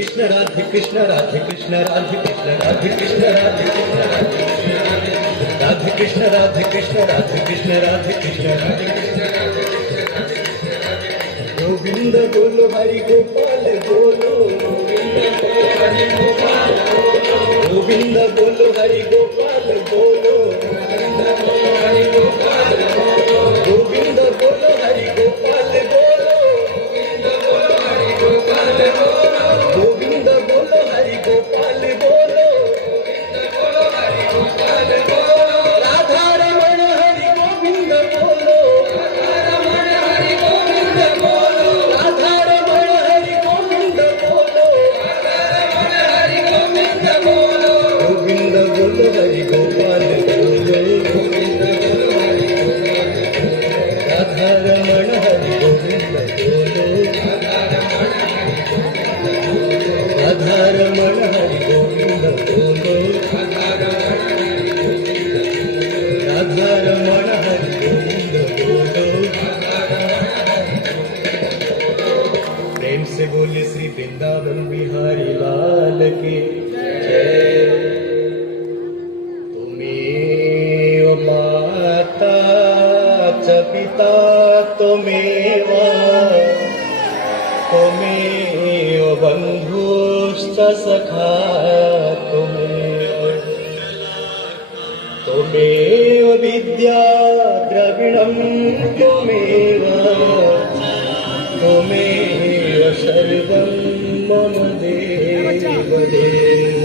Krishna Radhe Krishna Radhe Krishna Radhe Krishna Radhe Krishna Radhe Krishna Radhe Krishna Radhe Krishna Radhe Govinda bolo Hari Gopal bolo Govinda bolo Hari Gopal bolo Govinda bolo Hari Gopal bolo Govinda bolo Hari Gopal bolo Govinda bolo Hari Gopal bolo Radha Raman Hari Govinda bolo Radha Raman Hari Govinda bolo Radha Raman Hari Govinda bolo Radha Raman Hari Govinda bolo Govinda bolo Hari Gopal bolo Govinda bolo Hari Radha Raman Hari Govinda bolo Radha Raman Hari Govinda bolo Radha Raman Hari Govinda bolo प्रेम से बोले श्री वृंदावन बिहारी लाल की जय तुमेव माता च पिता त्वमेव त्वमेव बन्धुश्च सखा त्वमेव विद्या द्रविणं त्वमेव त्वमेव सर्वं मम देवदेव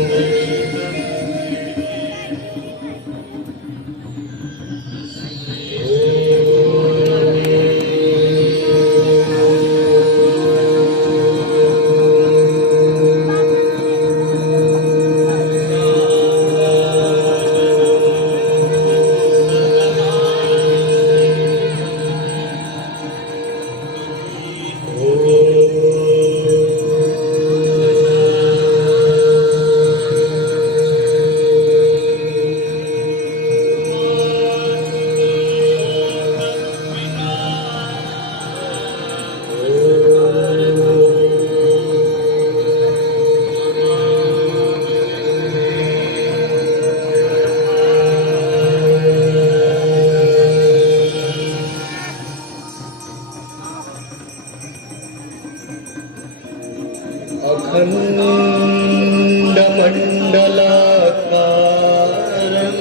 अखण्डमण्डलाकारं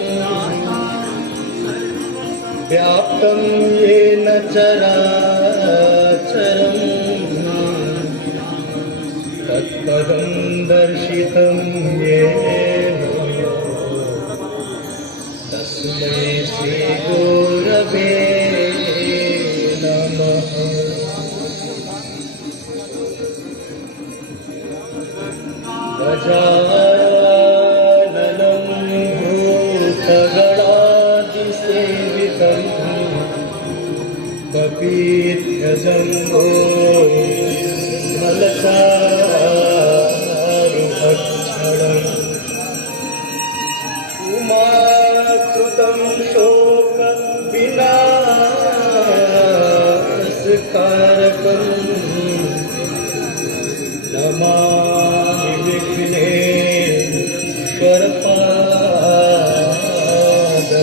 व्याप्तं येन चराचरं तत्पदं दर्शितं येन तस्मै श्रीगुरवे नमः गजाननं भूतगणादिसेवितं कपीध्यजम्बो फलचारुभक्षणम् उमासुतं शोकविनाशकारकम् नमामि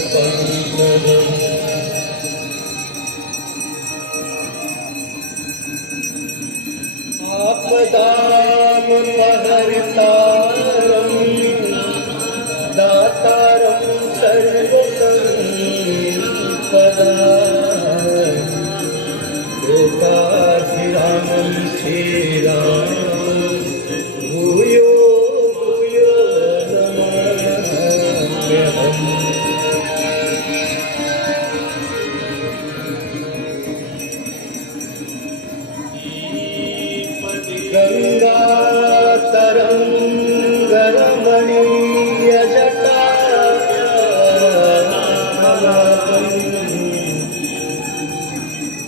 विघ्नेश्वरपादपङ्कजम् आपदामुपहर्तारं दातारं सर्वसम्पदां लोकाभिरामं श्रीरामं गंगा तरंग रमणीय जटा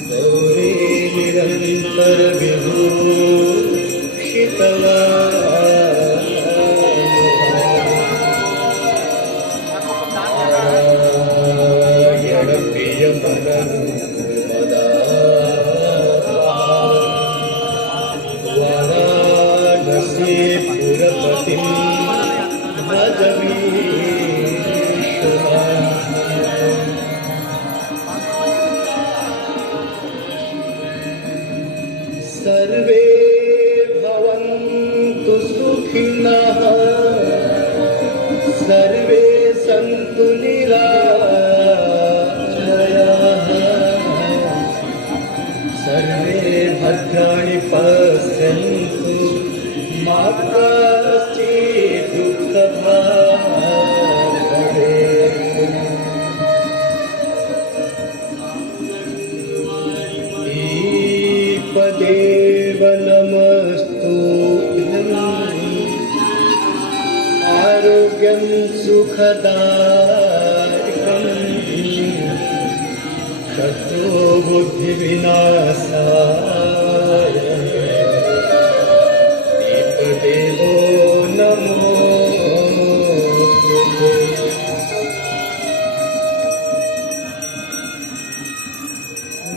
गौरी निरंतर विभूषितला प्रिय मनन वाराणसी पुरपति भजवीश्वरा सर्वे भवन्तु सुखिनः सर्वे सन्तु निरामयाः सर्वे भद्राणि पश्यन्तु मा कश्चित् दुःखभाग् भवेत्। ईपदेव नमस्तुभ्यम् आरोग्यं सुखदायकम् शत्रु बुद्धिविनाशाय दीपदेवो नमोस्तुते।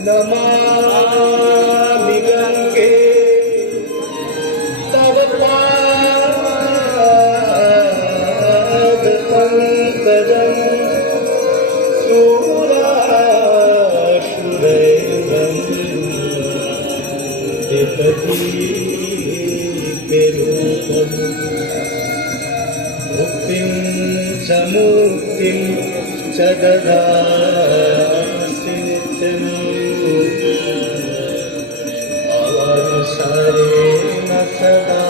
नमामि गंगे तव पादपङ्कजम् सुरासुरैवं विदधीपेरूपम् मुक्तिं च मुक्तिं च ददासि नित्यम् अवसरेण सदा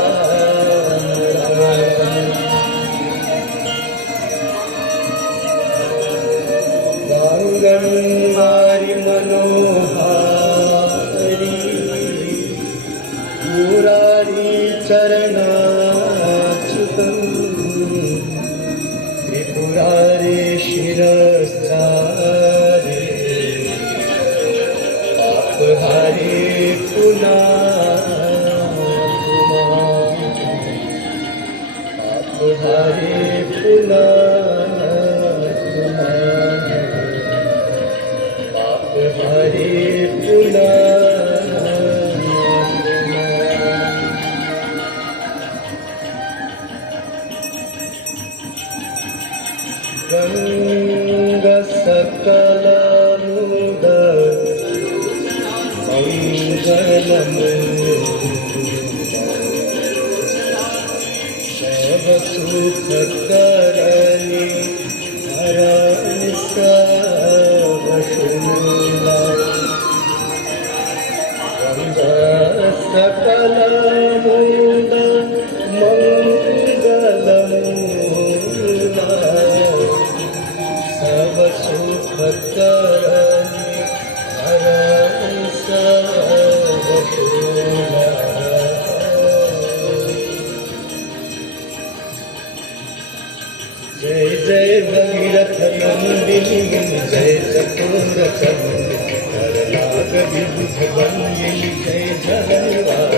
गंगारी मनोहारी मुरारी चरणाच्युतम् त्रिपुरारी शिरस्तारे अपहारे अपहारे हरे गंगा सकलमुद मंगलमय सब सुख करनी हरण सब शुदा सकलमुद मंगलमूला सब सुख करनी हरण सब शुदा। जय जय भगीरथ नंदिनी जय चकोरथ नाग विबुध बंदिनी जय जगन्नाथ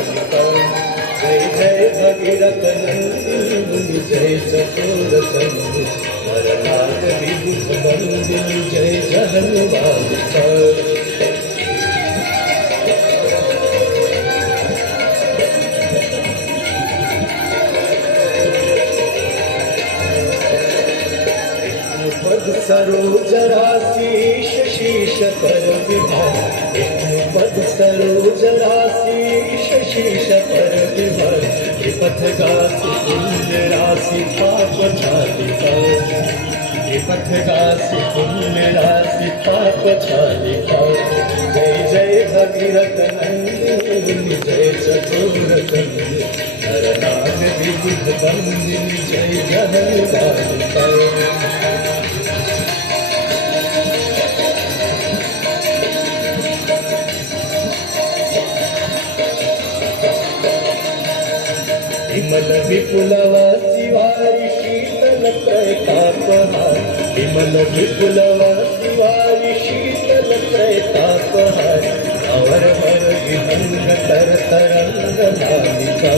जय जय भगीरथ नंदिनी जय चकोरथ नाग विबुध बंदिनी जय जगन्नाथ। पद सरोज राशि शीश पर विभाग पद सरोज राशि शीश पर विभाग पथ गासी पुण्य राशि पाप छालिका पथ गासी पुण्य राशि पाप छालिका। जय जय भगीरथ नंदिनी जय चकोरथ नाग विबुध बंदिनी जय जगन्नाथ। विमल विपुलवासी वारी शीतल त्रैतापहार विमल विपुलवासी वारी शीतल त्रैतापहार अवर वर विहंग तर तरंग नामिका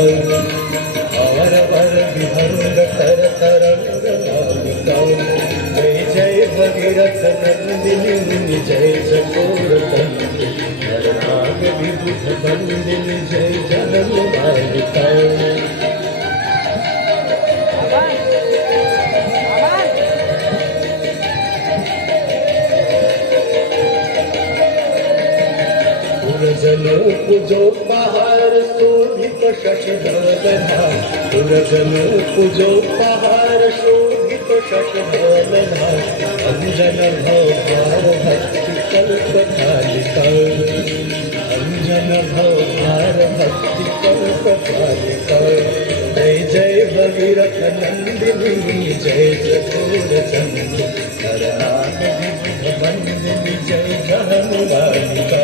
अवर वर विहंग तर तरंग नामिका जय जय भगीरथ नंदिनी मुनि जय चकोर तंत्र नरनाग विबुध बंदिनी जय जगन मालिका जनो पूजो पहाड़ शोभित शशिधरधार जनो पूजो पहाड़ शोभित शशिधरधार अंजन भवभार भक्ति कल्प कालिका अंजन भवभार भक्ति कल्प कालिका जय जय भगीरथ नंदिनी जय चकोर चंद्र नरनाग विबुध बंदिनी जय जगन्नाथिका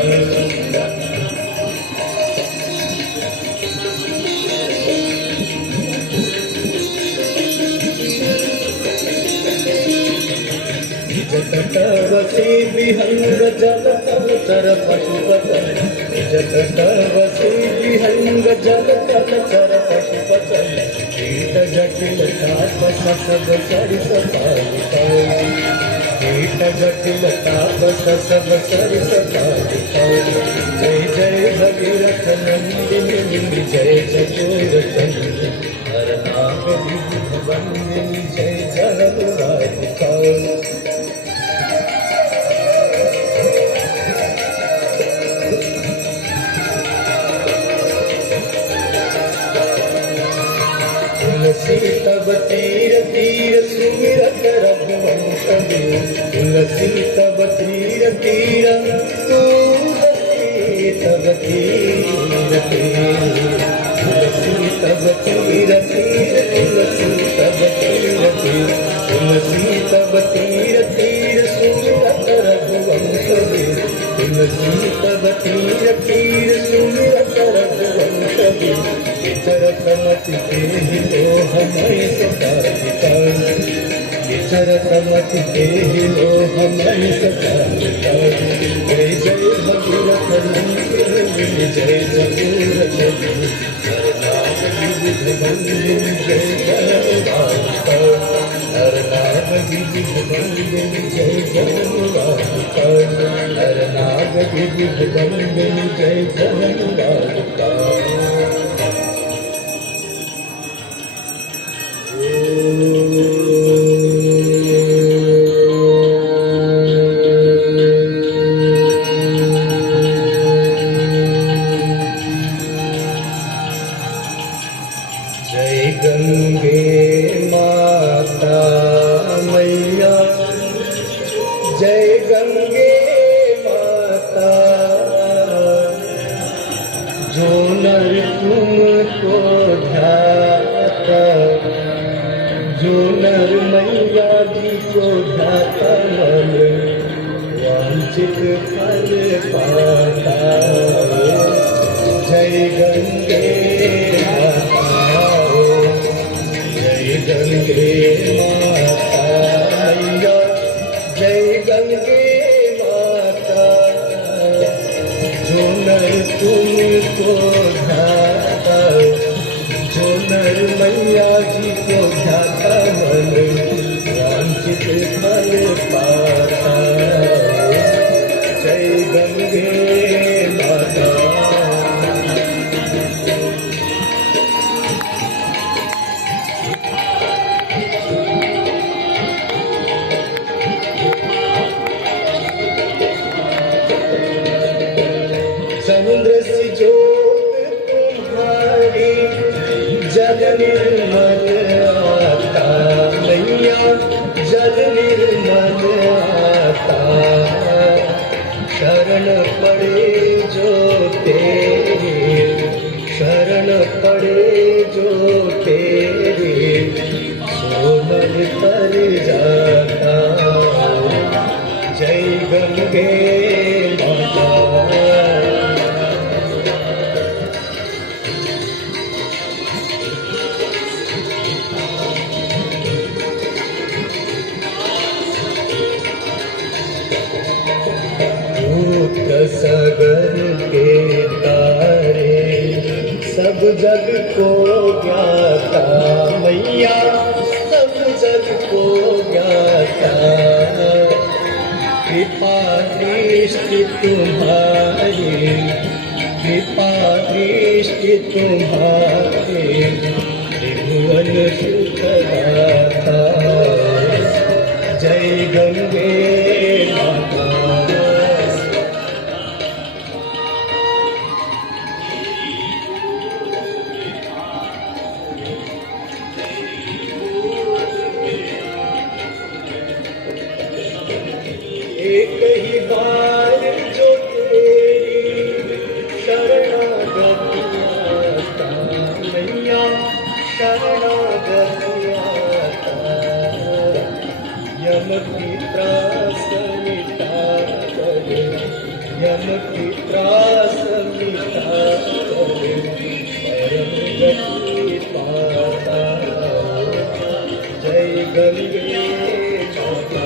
जटवसी विहंग जल चर पशुपत जटवसी विहंग जल चर पशुपत कीट जटिल ताप सब सरिस पालिका कीट जटिल ताप सब सरिस पालिका जय जय भगीरथ नंदिनी जय चकोर चंद्र नरनाग विबुध बंदिनी जय जगन्नाथिका तुलसी तब तीर तीर सुमिरत रघुवंश तुलसी तब तीर तीर तुलसी तब तीर तीर तुलसी तब तीर तीर तुलसी तब तीर तीर तुलसी तब तीर तीर सुमिरत रघुवंश तुलसी तब तीर तीर सुमिरत रघुवंश विचरत मति तेहि लोह मय सकालिका विचरत मति तेहि लोह मय सकालिका जय जय भगीरथ नंदिनी जय चकोर चंद्र नरनाग विबुध बंदिनी जय जगन्नाथिका नरनाग विबुध बंदिनी जय जगन्नाथिका नरनाग विबुध बंदिनी जय जगन्नाथिका जय गंगे माता मैया जय गंगे माता जो नर तुमको ध्याता जो नर मैया जी को ध्याता मन वांछित फल पाता जय गंगे माता जय गंगे माता मैया जय गंगे माता जो नर तुमको ध्याता जो नर मैया जी को ध्याता मन वांछित फल पाता जय गंगे माता समुद्र सी जोत तुम्हारी जल निर्मल आता मैया जल निर्मल आता शरण पड़े जो तेरे शरण पड़े जो तेरे सोमल तर जाता जय गंगे माता जग को ज्ञाता मैया, सब जग को ज्ञाता। कृपा दृष्टि तुम्हारी, कृपा दृष्टि तुम्हारी, त्रिभुवन सुखदाता। जय गंगे माता। एक ही बार जो तेरी शरणागति आता मैया, शरणागति आता। यम की त्रास मिटा करे, यम की त्रास मिटा करे, परम गति पाता। जय गंगे माता।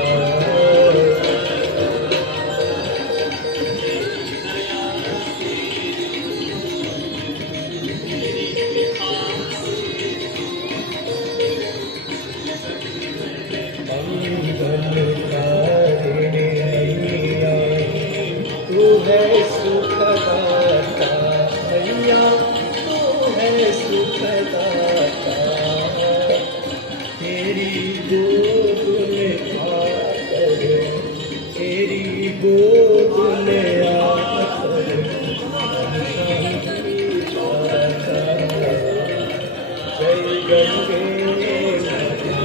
तू है सुखदाता मैया, तू है सुखदाता। तेरी गोद में आकर, तेरी गोद में आकर शांति पाता। जय गंगे माता।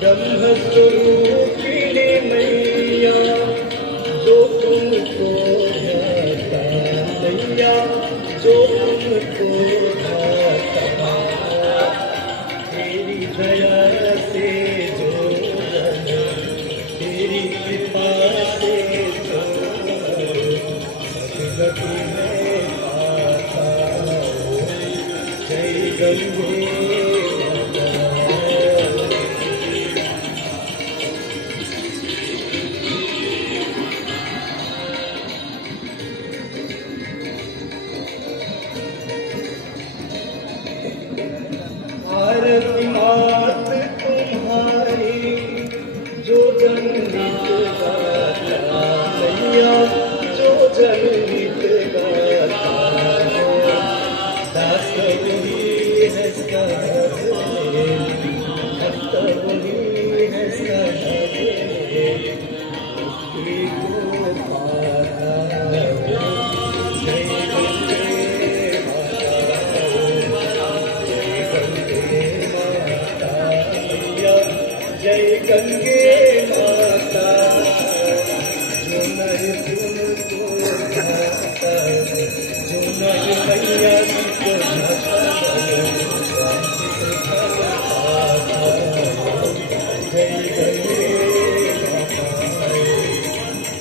ब्रह्मस्वरूपिणी मैया, जो तुमको ध्याता मैया, जो तुमको ध्याता। तेरी दया से जो बने, तेरी कृपा से जो बने, सदगति में पाता। जय गंगे माता। आरती मात तुम्हारी, जो जनहित गाता मैया, जो जनहित गाता। दास वही है सहज, भक्त वही है सहज, मुक्ति को पाता। जय गंगे जय गंगे माता। जो नर तुमको ध्याता, जो नर मैया को ध्याता, जय गंगे माता।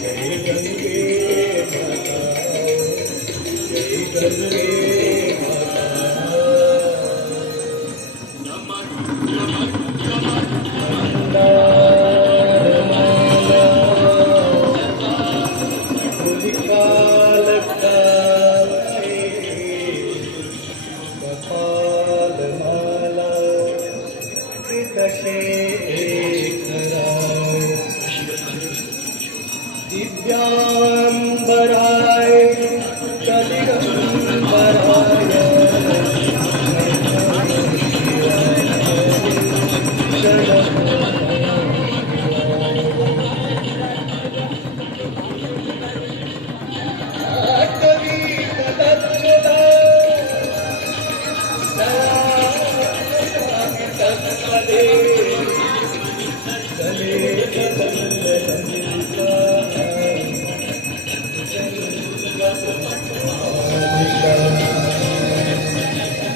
जय गंगे माता। जय गंगे माता। दिव्यांबराय कलिगंबराय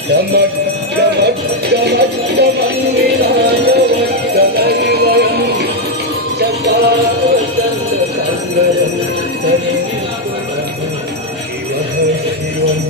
चमक चमक चमक चमंगिलाय वत्सलैवयं चकाचन्दसङ्गरं तनिष्कुलं शिवः शिवम्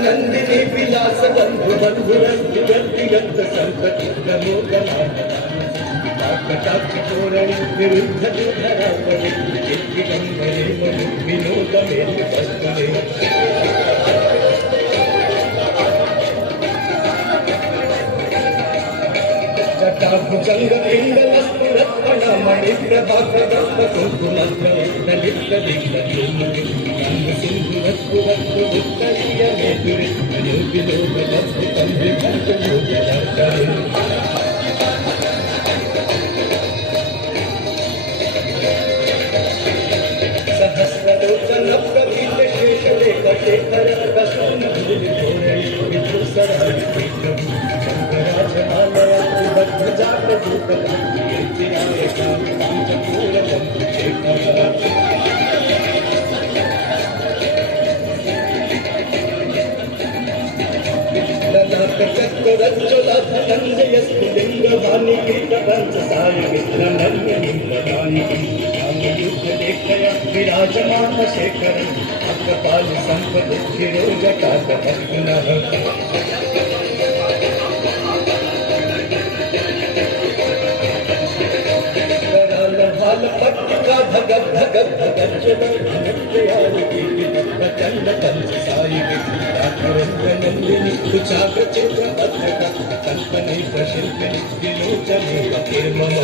नंदिनी विलास बंधु बंधुरंति व्यक्तिगत संपत्ति नमो कटाक्ष तोरण विरुद्ध दुधरावणे चित्तिगंबरे मनु विनोद मेल बस्तरे जटाभुजंग पिंगलस्तु रत्न मणि प्रभाकर कुंकुमग्न ललित दिग्गज सिंधु वस्तु वस्तु उत्तरीय मेतुरि विलोक वस्तु तंद्रि कंठ योगदाचार्य सहस्रलोचन प्रभीत शेष लेख शेखर प्रसून धूल धोरणी विभूषण विक्रम शंकराज आलय बद्ध जात दूतला चिराय काम पंचपूर बंधु शेखर धनंजयस्तु लिंगवाणी गीत पंचसारि विक्रमण्य लिंगवाणी युद्ध लेखय विराजमान शेखर अकपाल संपद शिरोजटात पद्मनः कराल भाल पट्टिका भगत भगत भगत नृत्यानि प्रचंड पंचसारि नंदिनी कुचाग्र चित्र अधक कल्पने प्रशिल्पिनी विलोचने मम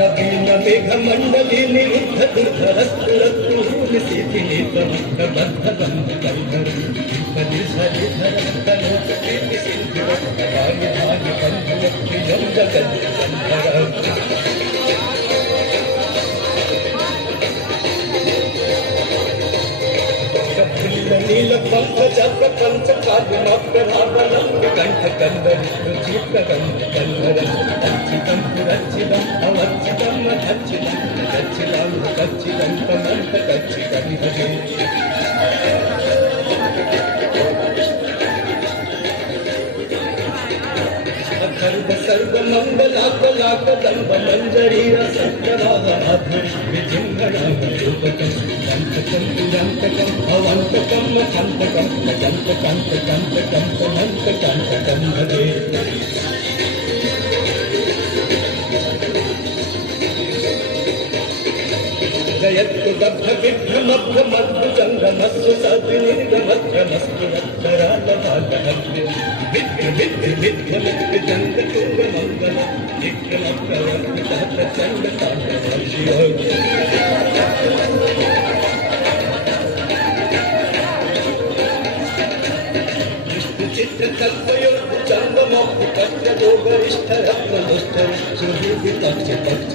नवीन मेघ मंडली निरुद्ध दुर्धरस्तु रत्तुरूल सिद्धि नीतमग्न बद्ध बंध कंधर बलि सरि धर तनोत प्रीति सिंधु भाग्य भाग्य बंधु प्रियं जगत कंधर नील पंकज प्रपंच काव्यमाप्रभावलं विकंठ कंदर चित्त कंदर अच्छितं पुरच्छिदं अवच्छिदं मच्छिदं गच्छिदं गच्छिदं तमंत गच्छिदं हरे सर्व सर्व मंगलाक लाक दंभ मंजरी रसंकराग माधुरी विजिंगणं रूपकं कंतकं पुरंतकं भवंतकं मखंतकं कंतकं कंतकं पुनंतकं कंतकं हरे जयतु गब्ध विभ्रमभ्र मध्य चंद्रमस्व सद्विनिर्गमध्रमस्तु रत्तरालभालहत्य विद्य विद्य विद्य विद्य चंद तुंग मंगल विक्रम प्रवर्तिता प्रचंड तांडवशिव चित्र तत्वयो चंद्रमोक्ति पत्र गोगरिष्ठ रत्न दुष्ट सुहृदि तक्ष तक्ष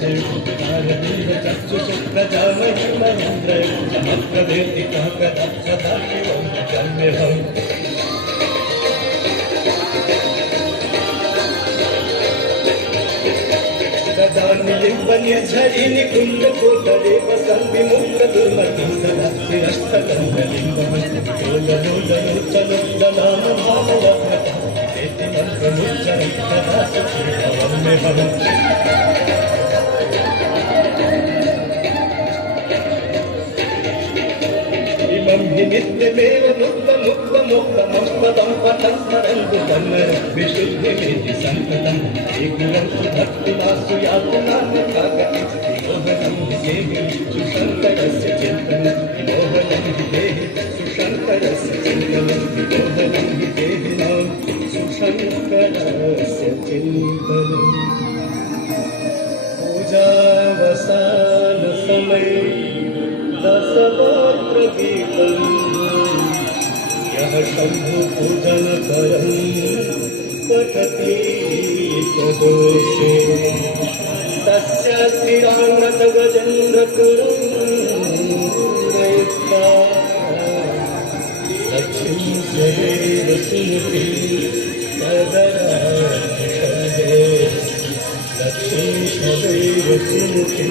नारदीय चक्षुष प्रजामहि महेंद्र समग्र वेदिका कदा सदा शिवं जन्मेहम् निलिम्बन्य झरी निकुंज कोटरे वसंति मुक्त दुर्मति सदा चिरस्थगंधलिंगम लोल लोल लोचन दलाम भाववत्मता एति मंत्र मुच्चरं तथा सचिभवं मे भवम् इमं हि नित्यमेव मुक्त मुक्त मुक्तमस्पदं पठन् स्मरन्तु तन्मय विशुद्धिमेति सन्ततम् एकुरन्तु भक्तिनासु यातनान्यथागति मोहनं हि देहि सुशङ्करस्य चिन्तनं मोहनं हि देहि सुशङ्करस्य चिन्तनं मोहनं हि देहि नाम सुशङ्करस्य चिन्तनम् पूजावसान समय दशवक्त्र गीत शम्भुपूजनकरं पठति दोषे तस्य श्रीरामनाथगजेन्द्रपुरं दयित्वा लक्ष्मीं सदैव सुमति लक्ष्मीं सदैव सुमति